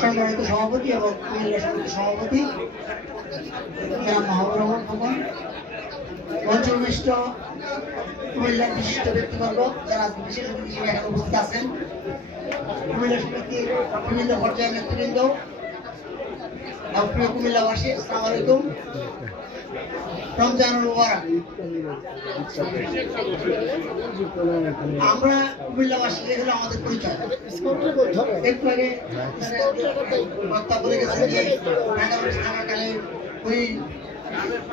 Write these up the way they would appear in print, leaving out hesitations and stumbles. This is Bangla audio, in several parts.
সম্মানিত সভাপতি এবং কুমিল্লা সমিতির সভাপতি জনাব মাহবুবুর রহমান খোকন, মঞ্চবিষ্ট কুমিল্লার বিশিষ্ট ব্যক্তিবর্গ যারা বিশেষ অতিথি হিসেবে এখানে উপস্থিত আছেন, কুমিল্লা সমিতির বিভিন্ন পর্যায়ের নেতৃবৃন্দ, প্রিয় কুমিল্লাবাসী, আসসালামু আলাইকুম। রমজানুল মুবারক। আমরা কুমিল্লাবাসী, এগুলো আমাদের পরিচয়। একটু আগে বক্তা বলে গেছেন যে থাকাকালে ওই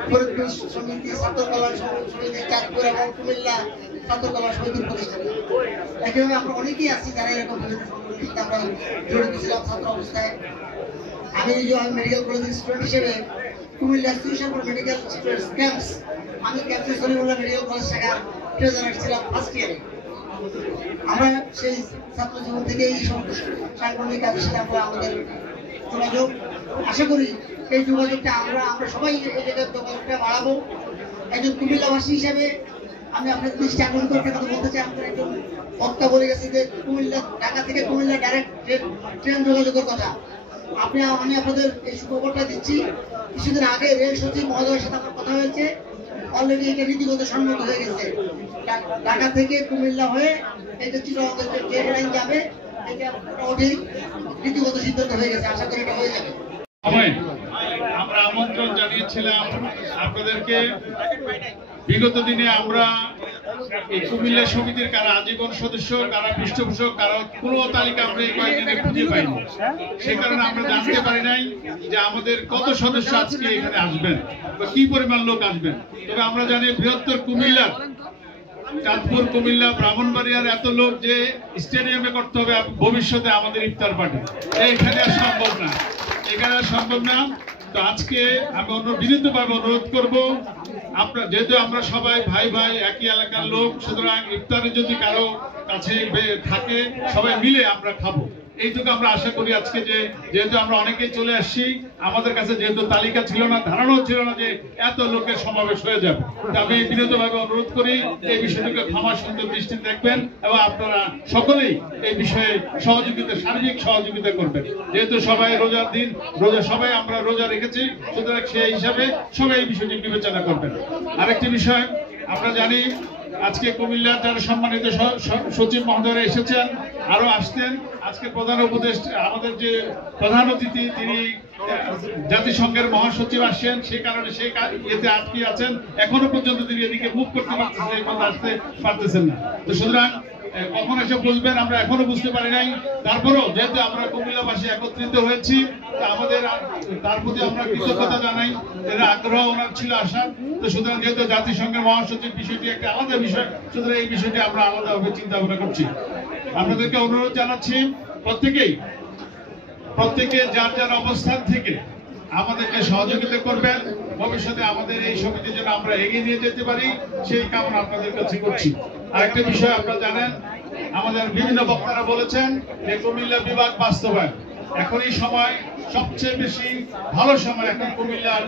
ফরিদপুর সমিতি, ছাত্র কল্যাণ সমিতি, চাঁদপুর এবং কুমিল্লা ছাত্র কল্যাণ সমিতির প্রতিষ্ঠানে একইভাবে আমরা অনেকেই আছি যারা এরকম বিভিন্ন সংগঠনের আমরা জড়িত ছিলাম ছাত্র অবস্থায়। আমি নিজেও মেডিকেল কলেজের স্টুডেন্ট হিসেবে Comilla association for medical students camps, আমি ক্যাম্পে সলিমুল্লাহ মেডিকেল কলেজ শাখার ট্রেজারার ছিলাম ফার্স্ট ইয়ারে। আমরা সেই ছাত্র জীবন থেকে এই সাংগঠনিক কাজের সাথে আমরা আমাদের যোগাযোগ, আশা করি এই যোগাযোগটা আমরা সবাই এই জায়গায় যোগাযোগটা বাড়াবো। একজন কুমিল্লাবাসী হিসেবে আমি আপনাদের দৃষ্টি আকর্ষণ করে কথা বলতে চাই। আমাদের একজন বক্তা বলে গেছে যে কুমিল্লা, ঢাকা থেকে কুমিল্লা ডাইরেক্ট ট্রেন যোগাযোগের কথা। আমি আপনাদের এই সুখবরটা দিচ্ছি, কিছুদিন আগে রেল সচিব মহোদয়ের সাথে আমার কথা হয়েছে, অলরেডি এটা নীতিগত সম্মত হয়ে গেছে। ঢাকা থেকে কুমিল্লা হয়ে এটা চিটাগং ট্রেন লাইন যাবে, এটা মোটামুটি নীতিগত সিদ্ধান্ত হয়ে গেছে, আশা করি এটা হয়ে যাবে। আমরা আমন্ত্রণ জানিয়েছিলাম আপনাদেরকে। বিগত দিনে আমরা এই কুমিল্লা সমিতির কারা আজীবন সদস্য, কারা পৃষ্ঠপোষক, কারা কোনো তালিকা আমরা এই কয়েকদিনে খুঁজে পাইনি। সে কারণে আমরা জানতে পারি নাই যে আমাদের কত সদস্য আজকে এখানে আসবেন বা কি পরিমাণ লোক আসবেন। তবে আমরা জানি বৃহত্তর কুমিল্লার, চাঁদপুর, কুমিল্লা, ব্রাহ্মণবাড়িয়ার এত লোক যে স্টেডিয়ামে করতে হবে ভবিষ্যতে আমাদের ইফতার পার্টি, এখানে আর সম্ভব না, এখানে আর সম্ভব না। তো আজকে আমি বিনীতভাবে অনুরোধ করবো, আপনার যেহেতু আমরা সবাই ভাই ভাই একই এলাকার লোক, সুতরাং ইফতারে যদি কারো কাছে থাকে সবাই মিলে আমরা খাবো, এইটুকু আমরা আশা করি। আজকে যেহেতু আমরা অনেকেই চলে আসছি, আমাদের কাছে যেহেতু তালিকা ছিল না, ধারণাও ছিল না যে এত লোকের সমাবেশ হয়ে যাবে, আমি বিনীতভাবে অনুরোধ করি এই বিষয়টিকে ক্ষমা সুন্দর দৃষ্টি দেখবেন এবং আপনারা সকলেই এই বিষয়ে সহযোগিতা, সার্বিক সহযোগিতা করবেন। যেহেতু সবাই রোজার দিন, সবাই আমরা রোজা রেখেছি, সুতরাং সেই হিসাবে সবাই এই বিষয়টি বিবেচনা করবেন। আরেকটি বিষয়, আমরা জানি আজকে কুমিল্লার যারা সম্মানিত সচিব মহোদয়রা এসেছেন, আরো আসতেন। আজকে প্রধান উপদেষ্টা, আমাদের যে প্রধান অতিথি, তিনি জাতিসংঘের মহাসচিব আসছেন, সেই কারণে সেই ইয়েতে আটকে আছেন, এখনো পর্যন্ত তিনি এদিকে মুভ করতে পারতেছেন, এই কথা আসতে পারতেছেন না। তো সুতরাং কখন এসে বুঝবেন আমরা এখনো বুঝতে পারি নাই। তারপরেও যেহেতু আমরা কুমিল্লাবাসী একত্রিত হয়েছি, আমাদের তার প্রতি আমরা কৃতজ্ঞতা জানাই। এর আগ্রহ ওনার ছিল, আসার। তো সুতরাং যেহেতু জাতিসংঘের মহাসচিব বিষয়টি একটা আলাদা বিষয়, সুতরাং এই বিষয়টি আমরা আলাদাভাবে চিন্তা ভাবনা করছি। আপনাদেরকে অনুরোধ জানাচ্ছি, প্রত্যেকে যার যার অবস্থান থেকে আমাদেরকে সহযোগিতা করবেন, ভবিষ্যতে আমাদের এই সমিতি যেন আমরা এগিয়ে নিয়ে যেতে পারি, সেই কামনা আপনাদের কাছে করছি। আরেকটা বিষয় আপনারা জানেন, আমাদের বিভিন্ন বক্তারা বলেছেন যে কুমিল্লা বিভাগ বাস্তবায়ন, এখনই সময়, সবচেয়ে বেশি ভালো সময় এখন কুমিল্লার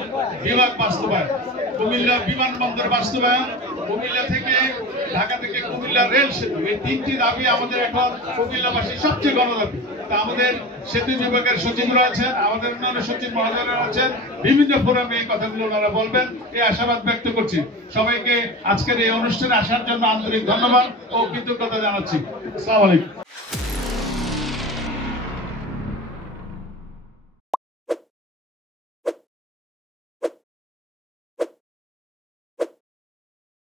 বিভাগ বাস্তবায়ন, কুমিল্লা বিমানবন্দর বাস্তবায়ন, কুমিল্লা থেকে ঢাকা থেকে কুমিল্লা রেল সেতু, এই তিনটি দাবি আমাদের এখন কুমিল্লাবাসীর সবচেয়ে গণদাবি। তা আমাদের সেতু বিভাগের সচিবরা আছেন, আমাদের অন্যান্য সচিব মহোদয়রা আছেন, বিভিন্ন ফোরামে এই কথাগুলো ওনারা বলবেন, এই আশাবাদ ব্যক্ত করছি। সবাইকে আজকের এই অনুষ্ঠানে আসার জন্য আন্তরিক ধন্যবাদ ও কৃতজ্ঞতা জানাচ্ছি। আসসালামু আলাইকুম।